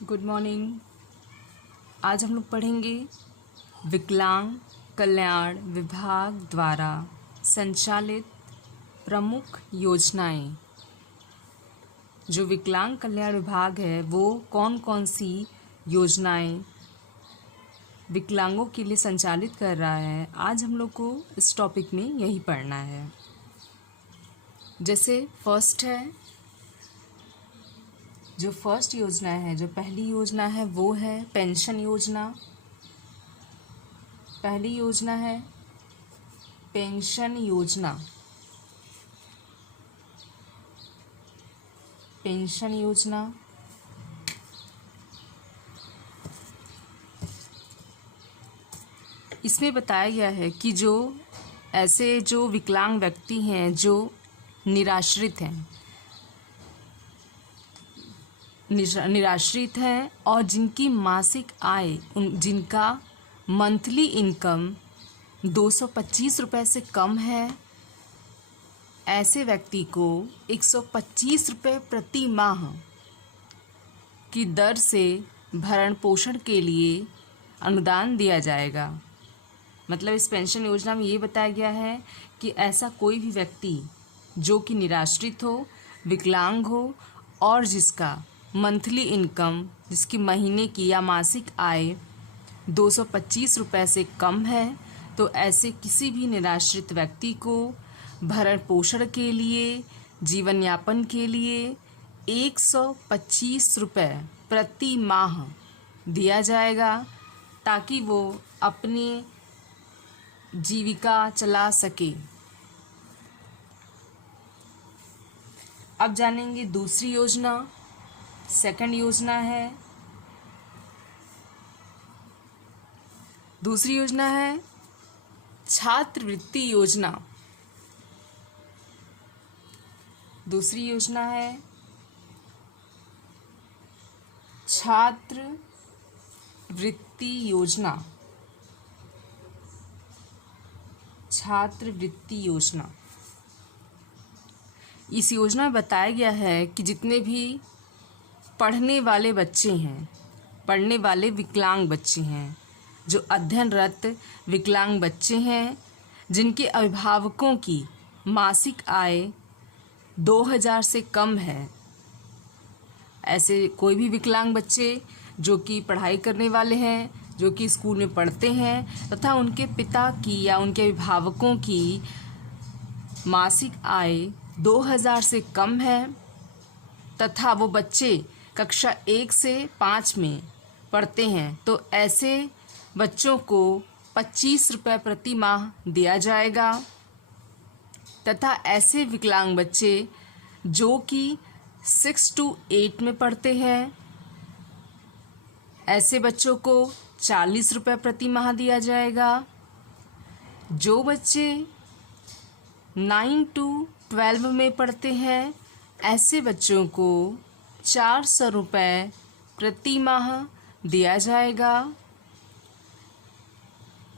Good morning. आज हम लोग पढ़ेंगे विकलांग कल्याण विभाग द्वारा संचालित प्रमुख योजनाएं। जो विकलांग कल्याण विभाग है वो कौन कौन सी योजनाएं विकलांगों के लिए संचालित कर रहा है, आज हम लोग को इस टॉपिक में यही पढ़ना है। जैसे फर्स्ट योजना है, जो पहली योजना है वो है पेंशन योजना। पहली योजना है पेंशन योजना। पेंशन योजना इसमें बताया गया है कि जो विकलांग व्यक्ति हैं, जो निराश्रित हैं और जिनकी मासिक आय, जिनका मंथली इनकम 225 रुपये से कम है, ऐसे व्यक्ति को 125 रुपये प्रति माह की दर से भरण पोषण के लिए अनुदान दिया जाएगा। मतलब इस पेंशन योजना में ये बताया गया है कि ऐसा कोई भी व्यक्ति जो कि निराश्रित हो, विकलांग हो और जिसका मंथली इनकम, जिसकी महीने की या मासिक आय 225 रुपये से कम है, तो ऐसे किसी भी निराश्रित व्यक्ति को भरण पोषण के लिए, जीवन यापन के लिए 125 रुपये प्रति माह दिया जाएगा, ताकि वो अपनी जीविका चला सके। अब जानेंगे दूसरी योजना। सेकंड योजना है, दूसरी योजना है छात्रवृत्ति योजना। दूसरी योजना है छात्रवृत्ति योजना। छात्रवृत्ति योजना इस योजना में बताया गया है कि जितने भी पढ़ने वाले बच्चे हैं, पढ़ने वाले विकलांग बच्चे हैं, जो अध्ययनरत विकलांग बच्चे हैं, जिनके अभिभावकों की मासिक आय 2000 से कम है, ऐसे कोई भी विकलांग बच्चे जो कि पढ़ाई करने वाले हैं, जो कि स्कूल में पढ़ते हैं, तथा उनके पिता की या उनके अभिभावकों की मासिक आय 2000 से कम है, तथा वो बच्चे कक्षा 1 से 5 में पढ़ते हैं, तो ऐसे बच्चों को 25 रुपये प्रति माह दिया जाएगा। तथा ऐसे विकलांग बच्चे जो कि 6 to 8 में पढ़ते हैं, ऐसे बच्चों को 40 रुपये प्रति माह दिया जाएगा। जो बच्चे 9 to 12 में पढ़ते हैं, ऐसे बच्चों को 400 रुपये प्रति माह दिया जाएगा।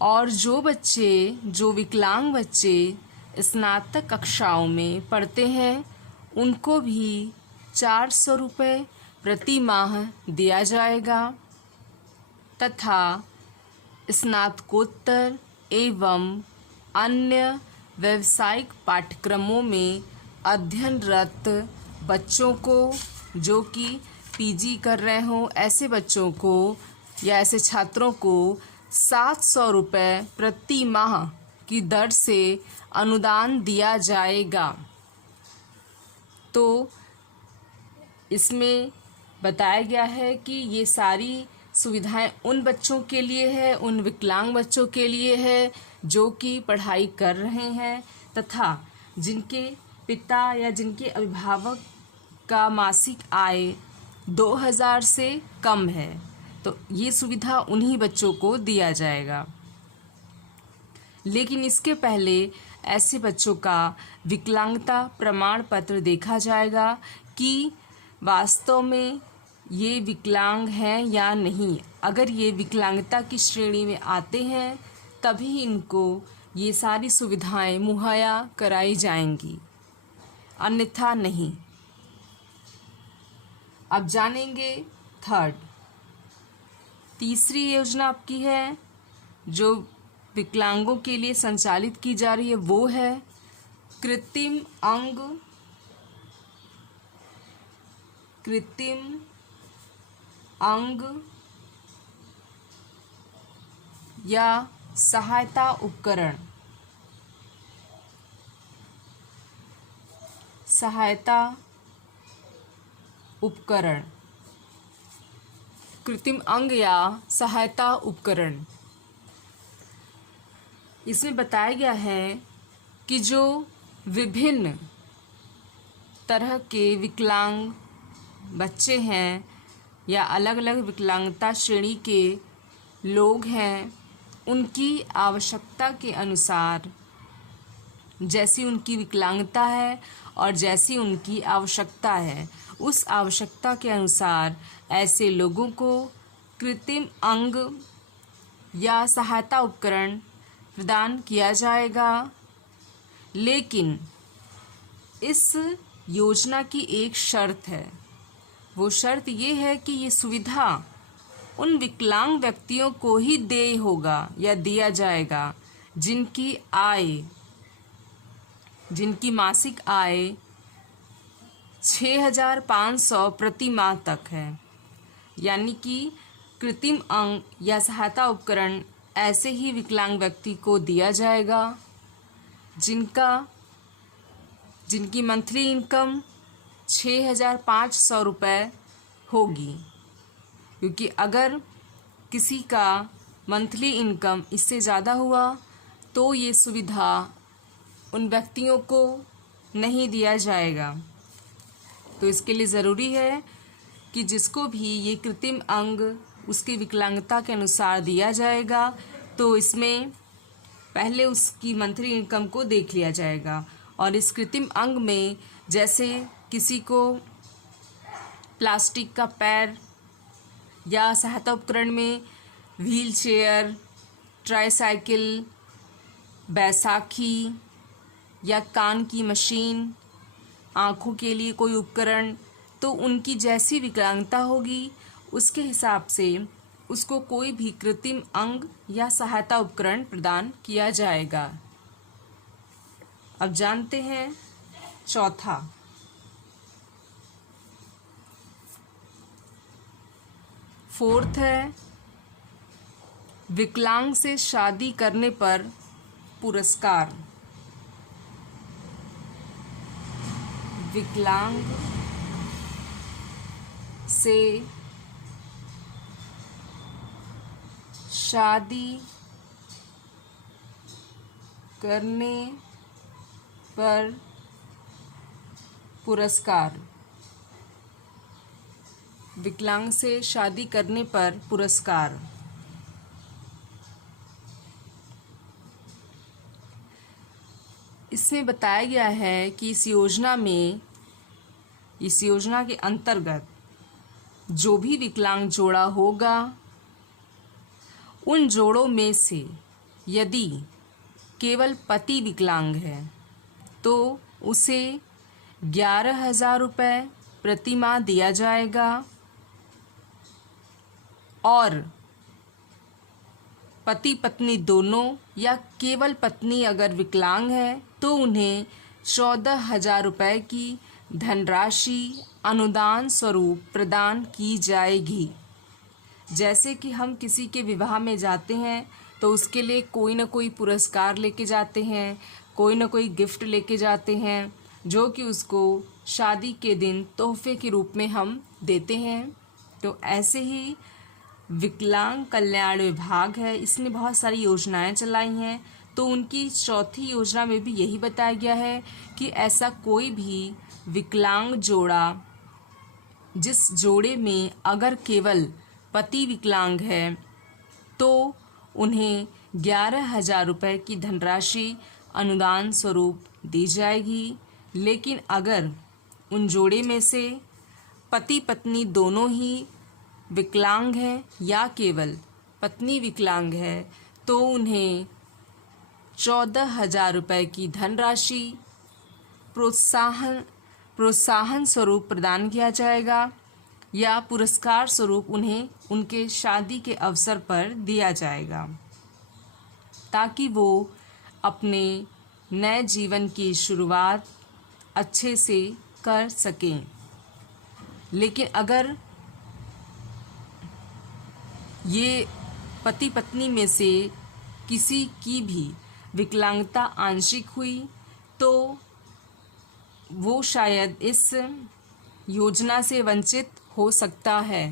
और जो विकलांग बच्चे स्नातक कक्षाओं में पढ़ते हैं, उनको भी 400 रुपये प्रति माह दिया जाएगा। तथा स्नातकोत्तर एवं अन्य व्यावसायिक पाठ्यक्रमों में अध्ययनरत बच्चों को, जो कि पीजी कर रहे हों, ऐसे बच्चों को या ऐसे छात्रों को 700 रुपये प्रति माह की दर से अनुदान दिया जाएगा। तो इसमें बताया गया है कि ये सारी सुविधाएं उन बच्चों के लिए है, उन विकलांग बच्चों के लिए है जो कि पढ़ाई कर रहे हैं, तथा जिनके पिता या जिनके अभिभावक का मासिक आय 2000 से कम है, तो ये सुविधा उन्हीं बच्चों को दिया जाएगा। लेकिन इसके पहले ऐसे बच्चों का विकलांगता प्रमाण पत्र देखा जाएगा कि वास्तव में ये विकलांग हैं या नहीं। अगर ये विकलांगता की श्रेणी में आते हैं, तभी इनको ये सारी सुविधाएं मुहैया कराई जाएंगी, अन्यथा नहीं। अब जानेंगे थर्ड। तीसरी योजना आपकी है जो विकलांगों के लिए संचालित की जा रही है, वो है कृत्रिम अंग या सहायता उपकरण। कृत्रिम अंग या सहायता उपकरण। इसमें बताया गया है कि जो विभिन्न तरह के विकलांग बच्चे हैं या अलग अलग विकलांगता श्रेणी के लोग हैं, उनकी आवश्यकता के अनुसार, जैसी उनकी विकलांगता है और जैसी उनकी आवश्यकता है, उस आवश्यकता के अनुसार ऐसे लोगों को कृत्रिम अंग या सहायता उपकरण प्रदान किया जाएगा। लेकिन इस योजना की एक शर्त है। वो शर्त ये है कि ये सुविधा उन विकलांग व्यक्तियों को ही देय होगा या दिया जाएगा जिनकी मासिक आय 6,500 प्रति माह तक है। यानी कि कृत्रिम अंग या सहायता उपकरण ऐसे ही विकलांग व्यक्ति को दिया जाएगा जिनकी मंथली इनकम 6,500 रुपये होगी। क्योंकि अगर किसी का मंथली इनकम इससे ज़्यादा हुआ तो ये सुविधा उन व्यक्तियों को नहीं दिया जाएगा। तो इसके लिए ज़रूरी है कि जिसको भी ये कृत्रिम अंग उसकी विकलांगता के अनुसार दिया जाएगा, तो इसमें पहले उसकी मंथली इनकम को देख लिया जाएगा। और इस कृत्रिम अंग में जैसे किसी को प्लास्टिक का पैर या सहायता उपकरण में व्हील चेयर, ट्राईसाइकिल, बैसाखी या कान की मशीन, आँखों के लिए कोई उपकरण, तो उनकी जैसी विकलांगता होगी उसके हिसाब से उसको कोई भी कृत्रिम अंग या सहायता उपकरण प्रदान किया जाएगा। अब जानते हैं चौथा। फोर्थ है विकलांग से शादी करने पर पुरस्कार। विकलांग से शादी करने पर पुरस्कार। विकलांग से शादी करने पर पुरस्कार। इसमें बताया गया है कि इस योजना के अंतर्गत जो भी विकलांग जोड़ा होगा, उन जोड़ों में से यदि केवल पति विकलांग है तो उसे 11,000 रुपये प्रति माह दिया जाएगा। और पति पत्नी दोनों या केवल पत्नी अगर विकलांग है तो उन्हें 14,000 रुपये की धनराशि अनुदान स्वरूप प्रदान की जाएगी। जैसे कि हम किसी के विवाह में जाते हैं तो उसके लिए कोई ना कोई पुरस्कार लेके जाते हैं, कोई ना कोई गिफ्ट लेके जाते हैं, जो कि उसको शादी के दिन तोहफे के रूप में हम देते हैं। तो ऐसे ही विकलांग कल्याण विभाग है, इसने बहुत सारी योजनाएं चलाई हैं। तो उनकी चौथी योजना में भी यही बताया गया है कि ऐसा कोई भी विकलांग जोड़ा जिस जोड़े में अगर केवल पति विकलांग है तो उन्हें 11,000 रुपये की धनराशि अनुदान स्वरूप दी जाएगी। लेकिन अगर उन जोड़े में से पति पत्नी दोनों ही विकलांग हैं या केवल पत्नी विकलांग है तो उन्हें 14,000 रुपये की धनराशि प्रोत्साहन स्वरूप प्रदान किया जाएगा। या पुरस्कार स्वरूप उन्हें उनके शादी के अवसर पर दिया जाएगा, ताकि वो अपने नए जीवन की शुरुआत अच्छे से कर सकें। लेकिन अगर ये पति पत्नी में से किसी की भी विकलांगता आंशिक हुई तो वो शायद इस योजना से वंचित हो सकता है।